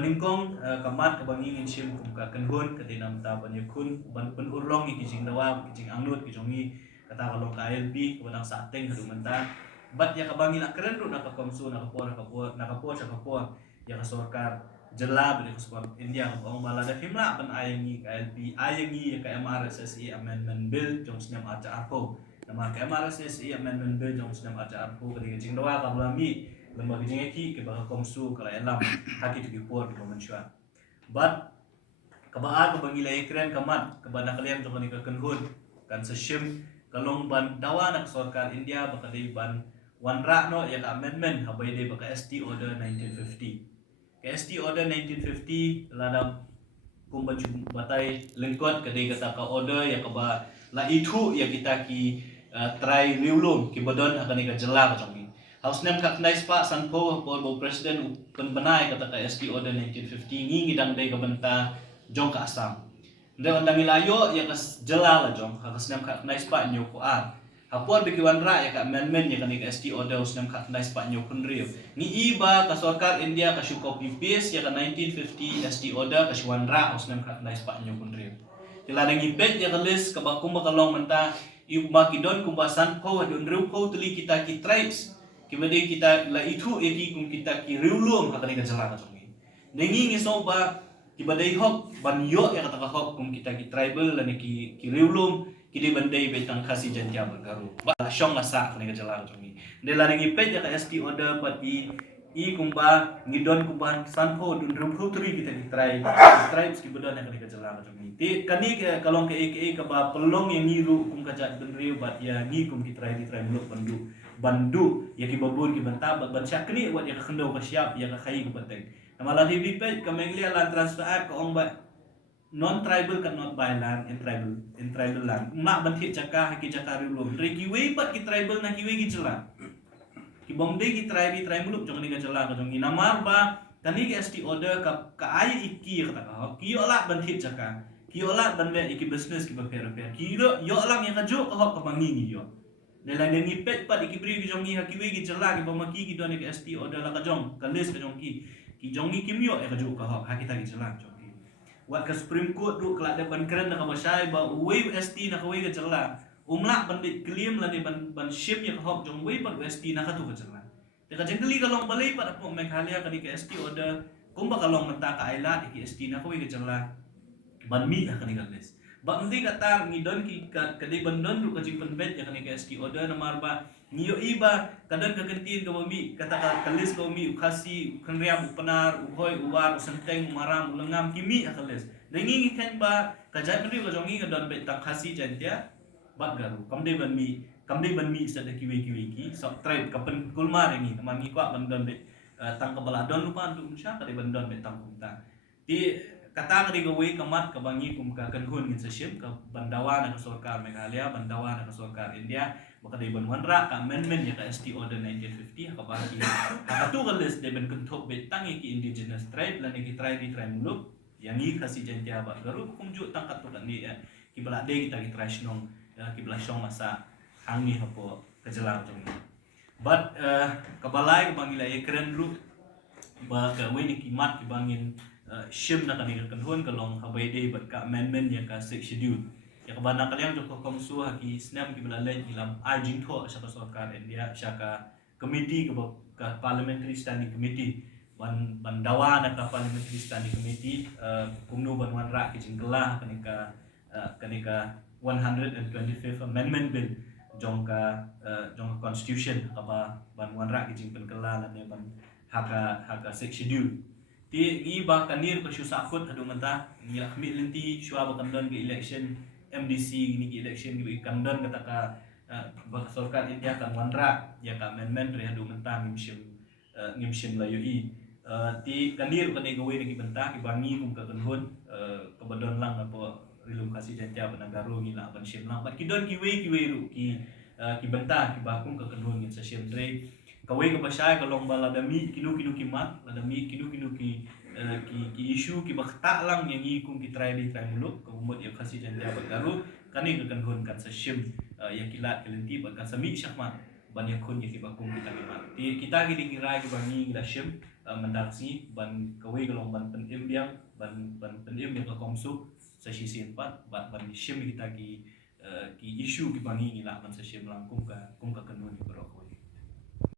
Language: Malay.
baningkong kamat kabangin shim kum ka kanhun katinam ta banyakun ban pun urlong ki jing dawa ki jing angnut ki jongi kata kalong ka LB kabang sateng hadu menta bat ya kabangin akren ru nak komsu nak po ya ka sorkar jela beri sport India ong balada himla ban ayangi ka LB ayangi ka MRSSE amendment bill jong snam acha arpo nama ka MRSSE amendment bill jong snam acha arpo ka jing dawa ka blami lembaga jengeki ke baka komsu kala elam haki tu dipor di komensyua but kabaa kabangila ekren kamat kabana kalian jong ka kenhun kan seshim kalong ban dawa nak sorkar India baka dei ban wanra no ya ka amendment habai dei baka ST order 1950 ke ST order 1950 lada kumban batai lengkot ke dei kata ka order ya ka ba la itu ya kita ki try riulum ki bodon akan ka jela ka jong House nem kak nice pa sanpo po presiden penbenai kata ka ST order 1950 ngi ngidang dai kabenta jong ka asam. Ndai ondang ilayo ya kas jela la jong hakas nem kak nice pa nyo ko a. Hapor bikiwan ra ya ka amendment ya kan ka ST order house nem kak nice pa nyo kunrio. Ni iba ka sorkar India ka shu copy paste ya ka 1950 ST order ka shuan ra house nem kak nice pa nyo kunrio. Tila nang ibet ya ka list ka bakum bakalong menta iu makidon kumbasan po adun riu po tuli kita ki tribes. Kemudian kita la itu eki kum kita ki riulum akan ka jala ka songi nengi ngiso ba kibadai hok ban yo ya kata hok kum kita ki tribal la ki riulum kidi bandai betang khasi jantia bergaru ba syong masa akan ka jala ka songi de la nengi pet ya ka ST order pat i kumba ngidon kumban sanho dun rumpu tri kita ki tribes ki bodon akan ka jala ka songi ti kani kalong ke eke ka ba pelong yang ngiru kum ka jat benriu bat ya ngi kum ki tribe muluk bandu ya ki babun ki bantabat ban syakni wat ya khendau ka siap ya ka khai ka bateng namala di bipet ka mengli ala transfer ka ong ba non tribal kan not by land in tribal land mak ban thit jaka ki jaka rilum re ki we pat ki tribal na ki we ki jela ki bombe ki tribe muluk jong ni ka jela ka jong namar ba tani ki ST order ka ay iki kata ka ki yo la ban thit jaka ki yo la ban be iki business ki ba fair ki yo la yang ka jo ka bangi yo Nela nengi pet pat ikibri ki jongi hakiwe ki jela ki pamaki ki done ke ST order la ka jong kalis ka jongi ki jongi kimyo e ka jo ka hak kita ki jela jongi wat ka Supreme Court du kelak de ban keren na ka basai ba we ST na ka we ka jela umla ban de claim la de ban ship ya ka hak jong we pat ST na ka tu ka jela de ka jengli ka long balai pat apo Meghalaya ka di ke ST order kumba ka long menta ka aila ki ST na ka we ka jela ban mi ka ni ka list ba hindi kata ngidon ki kadai bandon ru kajing penbet ya kan ke ST order namar ba ngiyo iba kadang kagentin ka bami kata ka kalis ka bami ukasi kanriam upenar uhoy uwar usenteng umaram ulengam kimi akalis dengi ngiken ba kajai mendri ka jongi kadon bet tak khasi jantia bat garu kamde ban mi sada kiwe ki sok tribe kapen kulmar ini teman ngi kwa bandon bet tang kabala don lupa untuk sya kadai bandon bet tang kumta di kata kadi gawe kamat kabangi kum ka kanhun ngin seshim ka bandawa na sorkar Meghalaya bandawa na sorkar India baka dai banwan ra ka amendment ya ka ST order 1950 ka bagi ka tu galis de ben kentok betangi ki indigenous tribe lan ki tribe muluk yang i khasi jantia ba garu kumju tangkat tu kan ni ki bala de kita ki trashnong ki bala syong masa hangi hapo kejelar jong but kabalai kabangila ekren lu ba ka we ni kimat ki bangin shim na kanil kanhun kalong habai day bat ka amendment ya ka 6 schedule ya ka bana kalyang joko komsu haki snam ki belalai ilam arjing tho sa sorkar India sa ka committee ka parliamentary standing committee ban dawa na ka parliamentary standing committee kumnu ban wanra ki jingla kanika 125th amendment bill jong ka constitution ka ba ban wanra ki jing penkela na ban haka 6 schedule ti iba kanir ko sakut adu menta ya khmi lenti shwa ba kandon ke election MDC gini ke election gi kandon kata ka ba sorkar India kan wanra ya ka amendment re adu menta ngimshim layu i ti kanir ko ne gawe ni benta ki bangi kum ka kanhun ka badon lang apa rilum kasih jantia banagaru ngila ban shim lang ba kidon ki we ru ki benta ki bakum ka kanhun ngin sa shim re kawai ka basay ka long bala dami kinu kimat ladami kinu ki issue ki bakta lang yang ikung ki try muluk kumut ya kasi jantia bagaru kani ka kanhun kan sa shim yang kilat kelenti bakan sami syakmat banyak kun ya ki bakum kita kimat ti kita ki dingirai ki bangi ngila shim mendaksi ban kawai galong ban penim yang ban penim yang komsu sa sisin pat ban shim kita ki isu ki bangi ni la man sa shim lang kum ka kanun ni bro ko